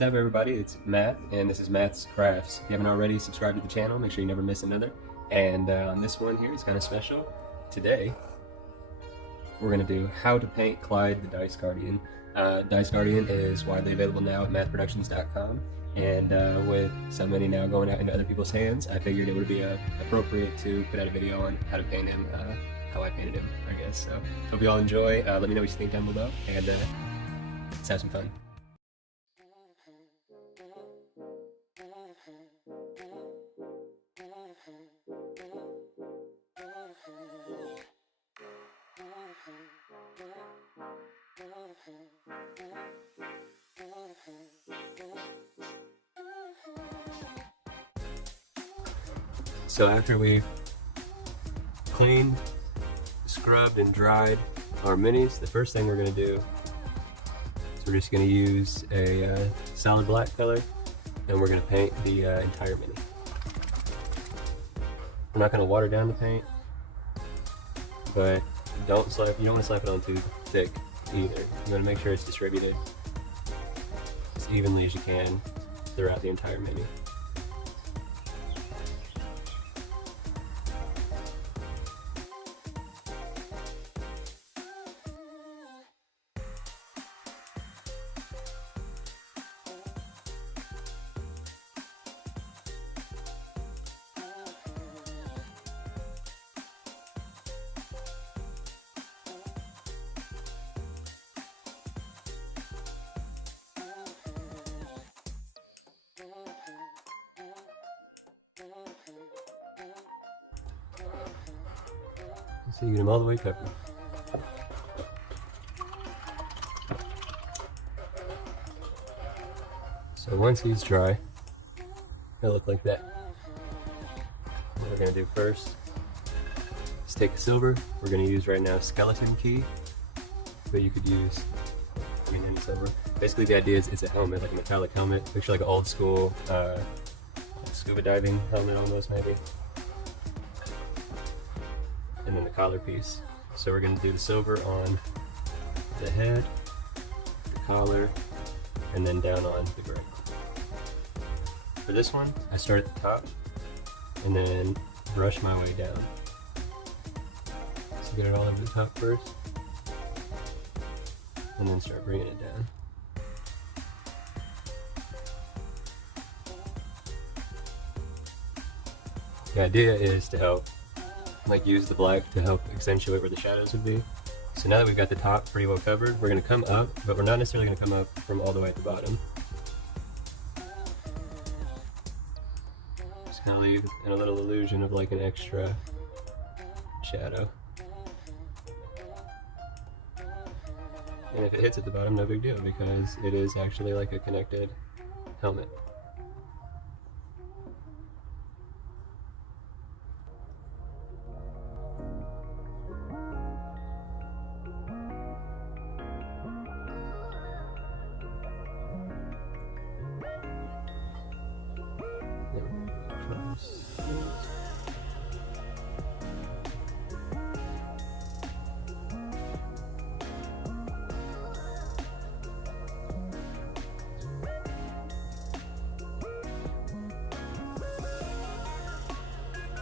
What's up everybody, it's Matt, and this is Matt's Crafts. If you haven't already, subscribe to the channel, make sure you never miss another. And on this one here, it's kind of special. Today, we're going to do how to paint Clyde the Dice Guardian. Dice Guardian is widely available now at madthproductions.com, and with so many now going out into other people's hands, I figured it would be appropriate to put out a video on how to paint him, how I painted him, I guess. So, hope you all enjoy. Let me know what you think down below, and let's have some fun. So after we've cleaned, scrubbed, and dried our minis, the first thing we're going to do is we're just going to use a solid black color, and we're going to paint the entire mini. We're not going to water down the paint, but you don't want to slap it on too thick either. You want to make sure it's distributed as evenly as you can throughout the entire mini. So you get them all the way covered. So once he's dry, it'll look like that. What we're going to do first is take the silver. We're going to use right now skeleton key, but you could use any silver. Basically the idea is it's a helmet, like a metallic helmet. Picture like an old school scuba diving helmet almost maybe. And then the collar piece. So we're going to do the silver on the head, the collar, and then down on the gray. For this one, I start at the top and then brush my way down. So get it all over the top first, and then start bringing it down. The idea is to help use the black to help accentuate where the shadows would be. So now that we've got the top pretty well covered, we're going to come up, but we're not necessarily going to come up from all the way at the bottom. Just kind of leave a little illusion of like an extra shadow. And if it hits at the bottom, no big deal, because it is actually like a connected helmet.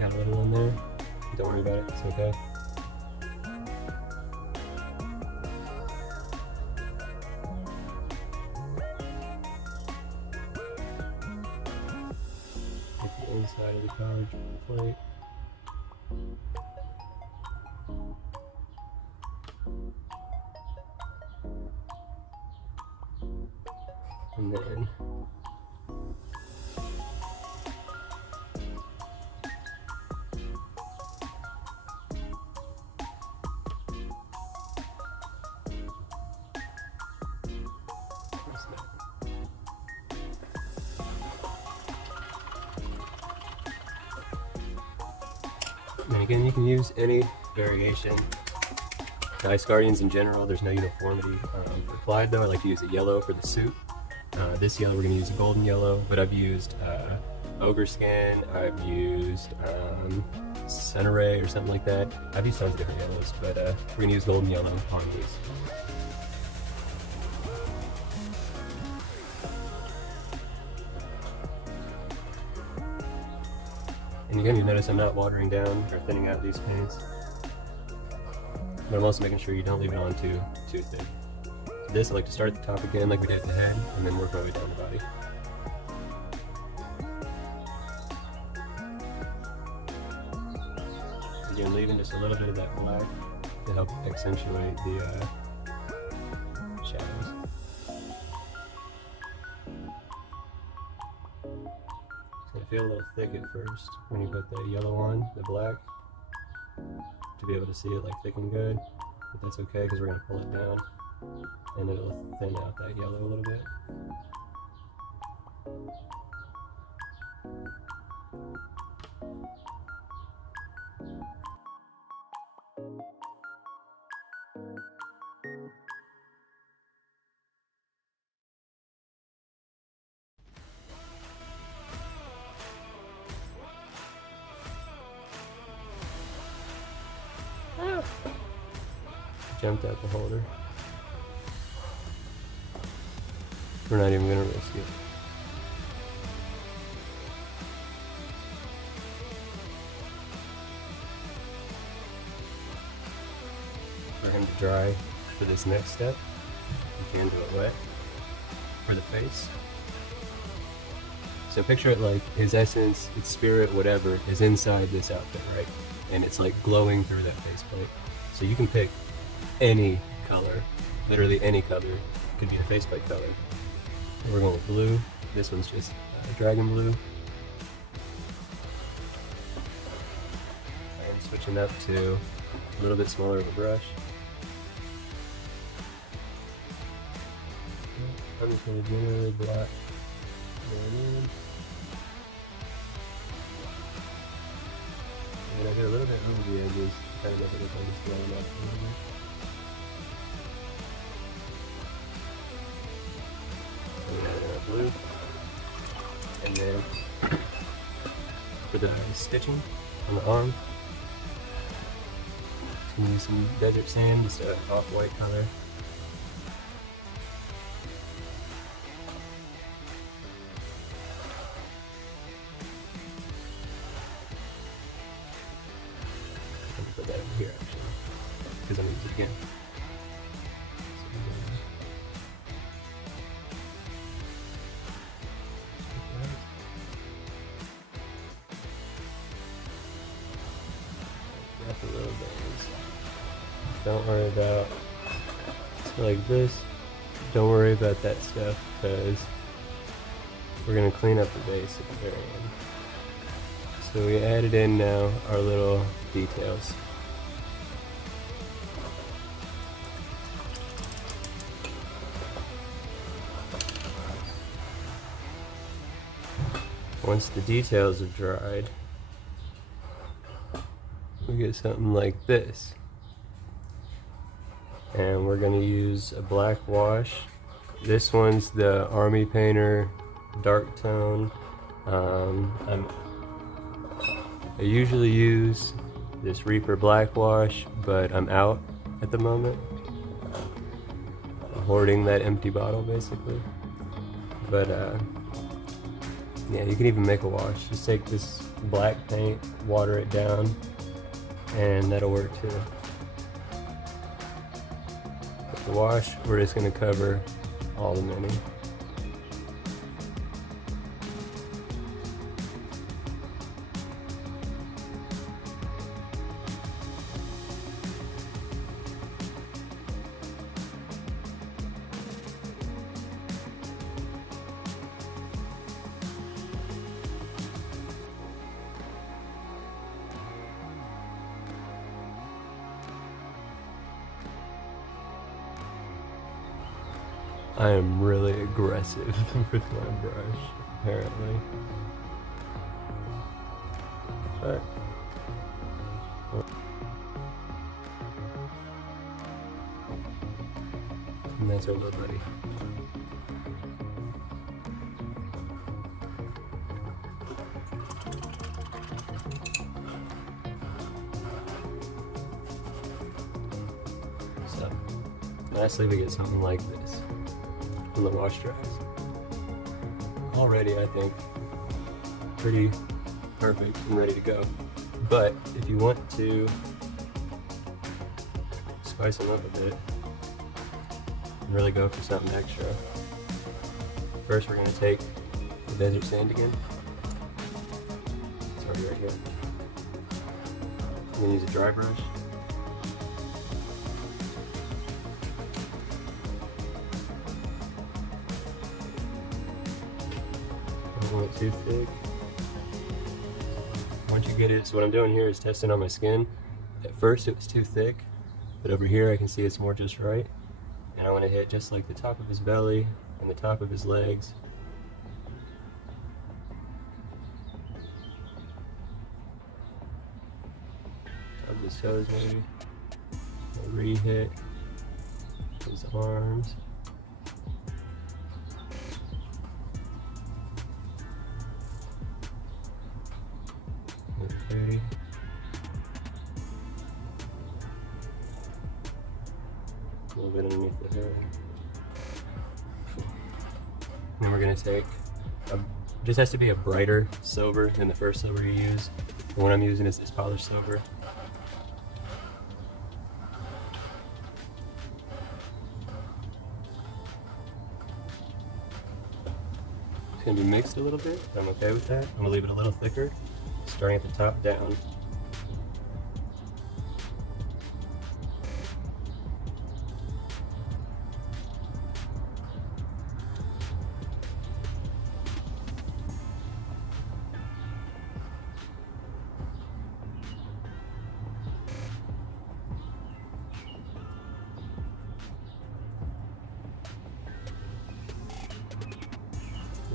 Got a little in there. Don't worry about it, it's okay. Take the inside of the collar plate. And then and again, you can use any variation. Dice Guardians in general, there's no uniformity. For Clyde though, I like to use a yellow for the suit. This yellow we're going to use a golden yellow, but I've used ogre skin, I've used center ray or something like that. I've used tons of different yellows, but we're going to use golden yellow on these. And you're going to notice I'm not watering down or thinning out these paints. But I'm also making sure you don't leave it on too thick. For this, I like to start at the top again like we did at the head, and then work my way down the body. Again, leaving just a little bit of that black to help accentuate the shadows. It's going to feel a little thick at first when you put the yellow on, the black, to be able to see it like thick and good, but that's okay because we're going to pull it down and it'll thin out that yellow a little bit. Jumped out the holder. We're not even gonna risk it. For him to dry for this next step, you can do it wet for the face. So picture it like his essence, its spirit, whatever, is inside this outfit, right? And it's like glowing through that faceplate. So you can pick any color, literally any color, could be the faceplate color. We're going with blue. This one's just dragon blue. I'm switching up to a little bit smaller of a brush. I'm just going to generally black. And I get a little bit over the edges, kind of make it look like it's blowing up a little bit. Blue, and then for the stitching on the arm, it's going to use some desert sand, just an off-white color. I'm going to put that over here actually, because I'm going to use it again. A little bit. Don't worry about like this. Don't worry about that stuff because we're gonna clean up the base at the very end. So we added in now our little details. Once the details have dried, we get something like this. And we're going to use a black wash. This one's the Army Painter dark tone. I usually use this Reaper black wash, but I'm out at the moment. I'm hoarding that empty bottle basically. But yeah, you can even make a wash. Just take this black paint, water it down, and that'll work too. With the wash, we're just going to cover all the mini. I am really aggressive with my brush, apparently. Alright. And that's our little buddy. So, lastly we get something like this. When the wash dries. Already, I think, pretty perfect and ready to go. But if you want to spice them up a bit and really go for something extra, first we're going to take the desert sand again. It's already right here. I'm going to use a dry brush. Don't want it too thick. Once you get it, so what I'm doing here is testing on my skin. At first it was too thick, but over here I can see it's more just right. And I want to hit just like the top of his belly and the top of his legs. Top of his toes maybe. A re-hit his arms. Okay. A little bit underneath the head. Then we're going to take, just has to be a brighter silver than the first silver you use. The one I'm using is this polished silver. It's going to be mixed a little bit. I'm okay with that. I'm going to leave it a little thicker, starting at the top down.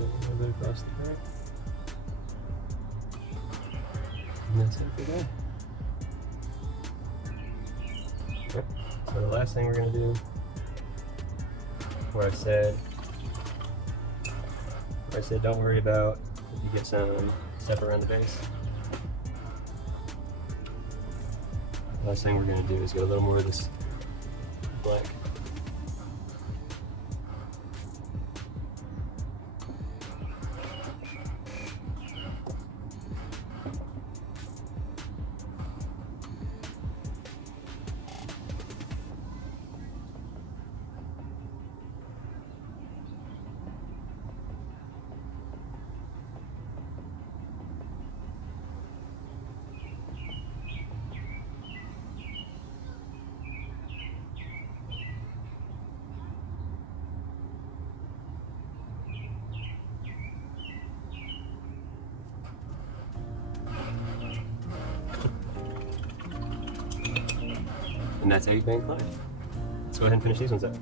A little bit across the back. And that's it for that. Yep. So the last thing we're going to do, where I said don't worry about if you get some stuff around the base. The last thing we're going to do is get a little more of this black. And that's how you paint Clyde. Let's go ahead and finish these ones up.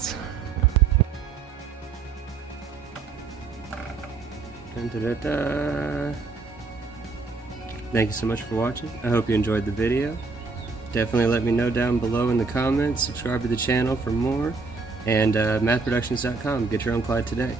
Madths. Thank you so much for watching. I hope you enjoyed the video. Definitely let me know down below in the comments. Subscribe to the channel for more. And mathproductions.com. Get your own Clyde today.